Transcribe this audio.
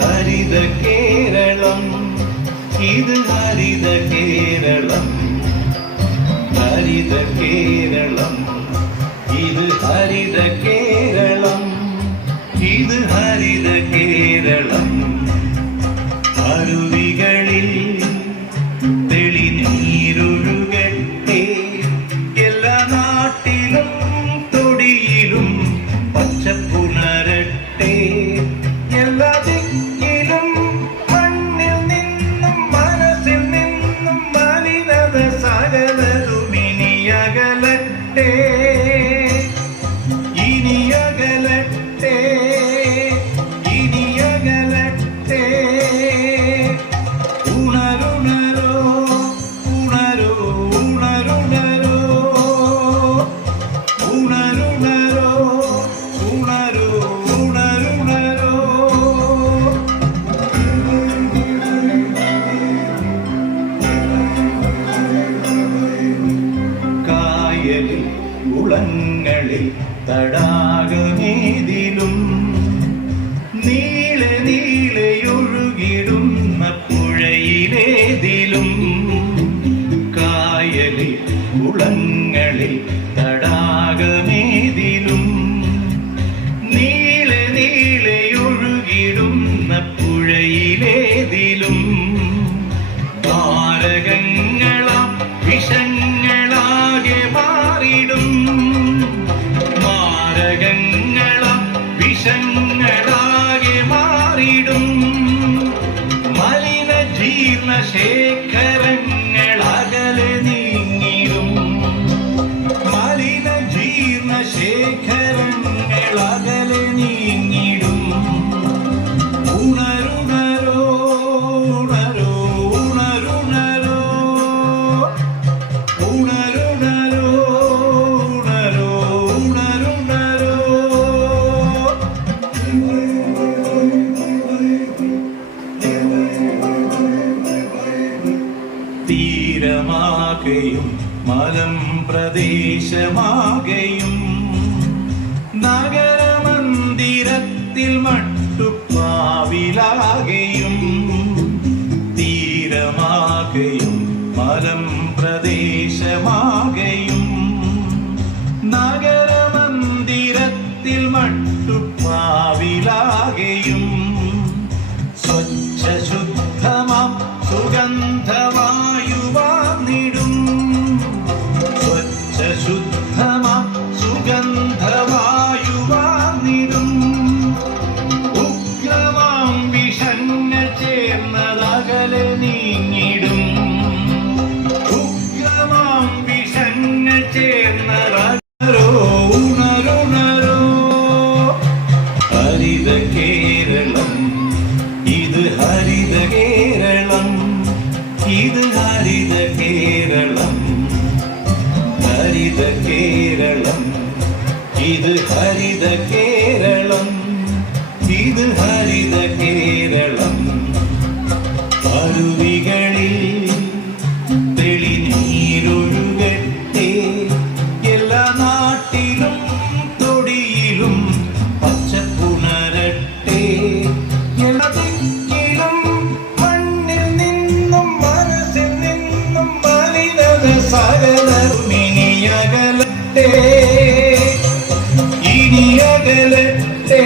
ഹരിത കേരളം, ഇത് ഹരിത കേരളം, ഹരിത കേരളം, ഇത് ഹരിത കേരളം, ഇത് ഹരിത കേരളം. അരുവികളിൽ തെളിനീരൊഴുകട്ടെ, എല്ലാ നാട്ടിലും തൊടിയിലും പച്ചപ്പുണരട്ടെ, എല്ലാ ദിക്കിലും മണ്ണിൽ നിന്നും മനസ്സിൽ നിന്നും മലിനത സകലതും ഇനിയകലട്ടെ, ഇനിയകലട്ടെ, ഇനിയകലട്ടെ. ഉണരുണരോ ഉണരോ ഉണരുണരോ ഉണരുണരോ ഉണരോ ഉണരുണരോ. കായലിൽ കുളങ്ങളിൽ തടാകമേതിലും നീളെ നീളെയൊഴുകിടുന്ന പുഴയിലേതിലും, കായലിൽ കുളങ്ങളിൽ തടാകമേതിലും നീളെ നീളെയൊഴുകിടുന്ന പുഴയിലേതിലും, മാരകങ്ങളാം വിഷങ്ങളാകെ മാറിടും, മാരകങ്ങളാം വിഷങ്ങളാകെ മാറിടും. മലിന ജീർണ ശേഖരങ്ങൾ അകലെ നീങ്ങിടും, മലിന ജീർണ ശേഖരങ്ങൾ അകലെ നീങ്ങിടും. ഉണരുണരോ ഉണരോ ഉണരുണരോ ഉണരുണരോ ഉണരോ ഉണരുണരോ. തീരമാകെയും മലം പ്രദേശമാകെയും നഗരമന്ദിരത്തിൽ മട്ടുപ്പാവിലാകെയും, തീരമാകെയും മലം പ്രദേശമാകെയും നഗരമന്ദിരത്തിൽ മട്ടുപ്പാവിലാകെയും, സ്വച്ഛ ശുദ്ധമാം സുഗന്ധവായുവാന്നിടും, സ്വച്ഛ ശുദ്ധമാം സുഗന്ധവായുവാന്നിടും. ഉഗ്രമാം വിഷങ്ങൾ ചേർന്നതകലെ നീങ്ങിടും, ഉഗ്രമാം വിഷങ്ങൾ ചേർന്നതകലോ. ഉണരുണരോ ഹരിത കേരളം, ഇത് ഹരിത കേരളം, ഇത് ഹരിത കേരളം, ഹരിത കേരളം, ഇത് ഹരിത കേരളം, ഇത് ഹരിത കേരളം. അരുവികളിൽ തെളിനീരൊഴുകട്ടെ, എല്ലാ നാട്ടിലും തൊടിയിലും പച്ചപ്പുണരട്ടെ, എല്ലാ ദിക്കിലും മണ്ണിൽ നിന്നും മനസ്സിൽ നിന്നും മലിനത സകലതും ഇനിയകലട്ടെ, ഇനിയകലട്ടെ.